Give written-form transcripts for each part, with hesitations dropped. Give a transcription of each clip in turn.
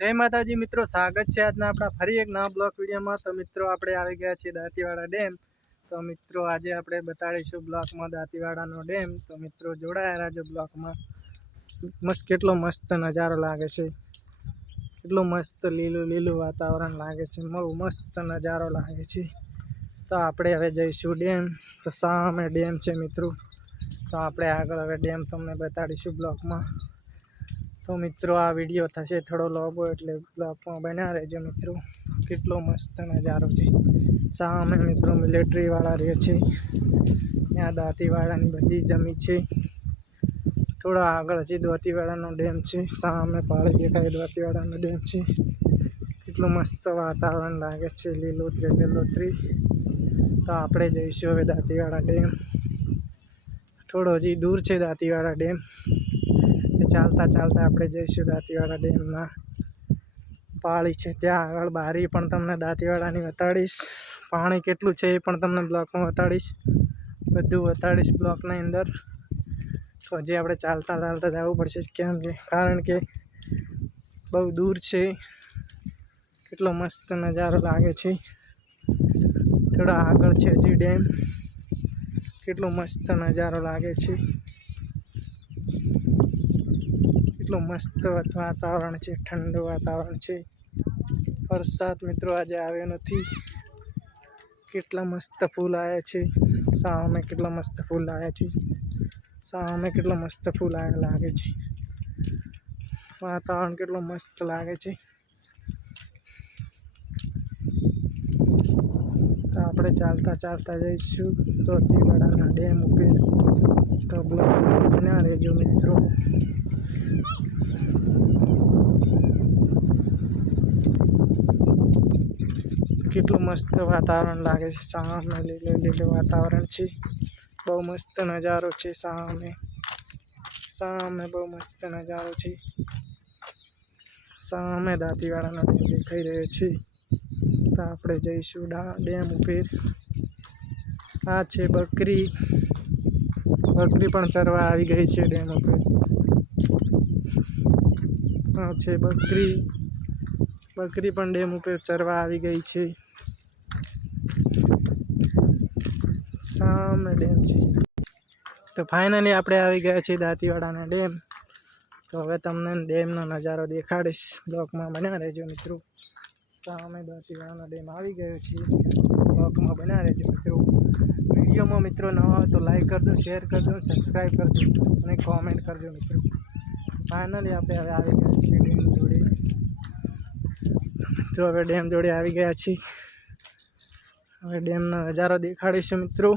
જય માતાજી મિત્રો, સ્વાગત છે આજના આપણા ફરી એક નવા બ્લોક વિડીયોમાં। તો મિત્રો આપણે આવી ગયા છીએ દાંતીવાડા ડેમ। તો મિત્રો આજે આપણે બતાડીશું બ્લોકમાં દાંતીવાડાનો ડેમ। તો મિત્રો જોડાયા રહેજો બ્લોકમાં। કેટલો મસ્ત નજારો લાગે છે, કેટલો મસ્ત લીલું લીલું વાતાવરણ લાગે છે, બહુ મસ્ત નજારો લાગે છે। તો આપણે હવે જઈશું ડેમ। તો સામે ડેમ છે મિત્રો। તો આપણે આગળ હવે ડેમ તમને બતાડીશું બ્લોકમાં। તો મિત્રો આ વિડીયો થશે થોડો લોંગો, એટલે બ્લોકમાં બન્યા રહેજો મિત્રો। કેટલો મસ્ત નજારો છે। સામે મિત્રો મિલિટરીવાળા રહે છે, ત્યાં દાંતીવાડાની બધી જમીન છે। થોડા આગળ છે દાંતીવાડાનો ડેમ છે, સામે પાળી દેખાય દાંતીવાડાનો ડેમ છે। કેટલું મસ્ત વાતાવરણ લાગે છે, લીલોતરી। તો આપણે જઈશું હવે દાંતીવાડા ડેમ। થોડો હજી દૂર છે દાંતીવાડા ડેમ, ચાલતા ચાલતા આપણે જઈશું દાંતીવાડા ડેમના પાળી છે ત્યાં આગળ। બારી પણ તમને દાંતીવાડાની બતાડીશ, પાણી કેટલું છે એ પણ તમને બ્લોકમાં બતાડીશ, બધું બતાડીશ બ્લોકની અંદર। તો હજી આપણે ચાલતા ચાલતા જવું પડશે, કારણ કે બહુ દૂર છે। કેટલો મસ્ત નજારો લાગે છે, થોડા આગળ છે હજી ડેમ। કેટલો મસ્ત નજારો લાગે છે, કેટલું મસ્ત વાતાવરણ છે, ઠંડુ વાતાવરણ છે। વરસાદ મિત્રો આજે આવ્યો નથી। કેટલા મસ્ત ફૂલ આવ્યા છે, સામે કેટલા મસ્ત ફૂલ આવ્યા છે, સામે કેટલા મસ્ત ફૂલ આવ્યા લાગે છે। વાતાવરણ કેટલું મસ્ત લાગે છે। તો આપણે ચાલતા ચાલતા જઈશું દાંતીવાડાના ડેમ ઉપર। તો બ્લોકમાં બન્યા રહેજો મિત્રો। કેટલું મસ્ત વાતાવરણ લાગે છે, સામે લીલું વાતાવરણ છે, બહુ મસ્ત નજારો છે। સામે બહુ મસ્ત નજારો છે, સામે દાંતીવાડાનો ડેમ દેખાઈ રહ્યો છે। તો આપણે જઈશું ડેમ ઉપર। આ છે બકરી પણ ચરવા આવી ગઈ છે ડેમ ઉપર। આ છે બકરી પણ ડેમ ઉપર ચરવા આવી ગઈ છે, સામે ડેમ છે। તો ફાઇનલી આપણે આવી ગયા છીએ દાંતીવાડાના ડેમ। તો હવે તમને ડેમનો નજારો દેખાડીશ, બ્લોકમાં બન્યા રહેજો મિત્રો। સામે દાંતીવાડાનો ડેમ આવી ગયો છે, બ્લોકમાં બન્યા રહેજો મિત્રો। વિડીયોમાં મિત્રો ન હોય તો લાઈક કરજો, શેર કરજો, સબસ્ક્રાઈબ કરજો અને કોમેન્ટ કરજો મિત્રો। ફાઇનલી આપણે હવે આવી ગયા છીએ ડેમ જોડે। તો હવે ડેમ જોડે આવી ગયા છીએ, હવે ડેમનો નજારો દેખાડીશું મિત્રો।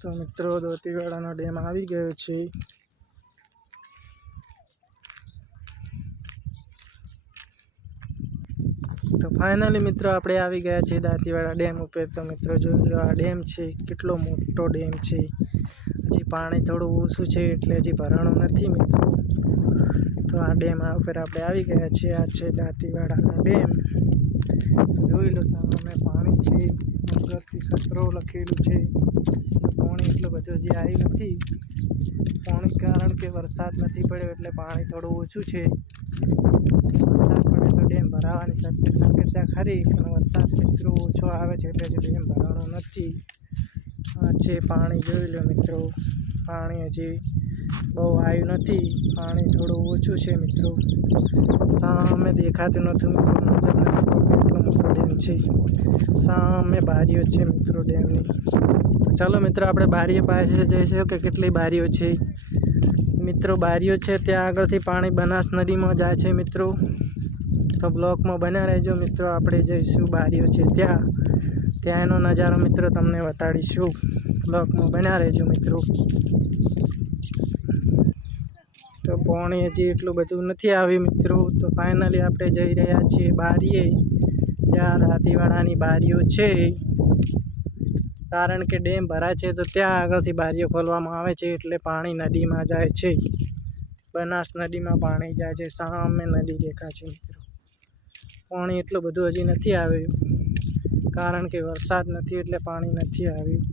તો મિત્રો દાંતીવાડાનો ડેમ આવી ગયો છે। તો ફાઇનલી મિત્રો આપણે આવી ગયા છીએ દાંતીવાડા ડેમ ઉપર। તો મિત્રો જોઈ લો આ ડેમ છે, કેટલો મોટો ડેમ છે। હજી પાણી થોડું ઓછું છે એટલે હજી ભરાણું નથી મિત્રો। તો આ ડેમ ઉપર આપણે આવી ગયા છીએ, આ છે દાંતીવાડાનો ડેમ। તો જોઈ લો સામે પાણી છે, ડુંગરથી ખતરો લખેલું છે। પાણી એટલું બધું હજી આવ્યું નથી, પાણી કારણ કે વરસાદ નથી પડ્યો એટલે પાણી થોડું ઓછું છે। વરસાદ પડે તો ડેમ ભરાવાની શક્યતા ખરી, પણ વરસાદ મિત્રો ઓછો આવે છે એટલે ડેમ ભરાવાનો નથી। આ છે પાણી, જોઈ લો મિત્રો, પાણી હજી બહુ આવ્યું નથી, પાણી થોડું ઓછું છે મિત્રો। સામે દેખાતું નથી મિત્રો, નજર નથી પડતી એટલો મોટો ડેમ છે। સામે બારીઓ છે મિત્રો ડેમની। તો ચાલો મિત્રો આપણે બારીઓ પાસે જઈશું કે કેટલી બારીઓ છે મિત્રો। બારીઓ છે ત્યાં આગળથી પાણી બનાસ નદીમાં જાય છે મિત્રો। તો બ્લોકમાં બન્યા રહેજો મિત્રો, આપણે જઈશું બારીઓ છે ત્યાંનો નજારો મિત્રો તમને બતાડીશું। બ્લોકમાં બન્યા રહેજો મિત્રો। તો પાણી હજી એટલું બધું નથી આવ્યું મિત્રો। તો ફાઇનલી આપણે જઈ રહ્યા છીએ બારીએ, ત્યાં દાંતીવાડાની બારીઓ છે, કારણ કે ડેમ ભરાય છે તો ત્યાં આગળથી બારીઓ ખોલવામાં આવે છે એટલે પાણી નદીમાં જાય છે, બનાસ નદીમાં પાણી જાય છે। સામે નદી દેખાય છે મિત્રો। પાણી એટલું બધું હજી નથી આવ્યું, કારણ કે વરસાદ નથી એટલે પાણી નથી આવ્યું।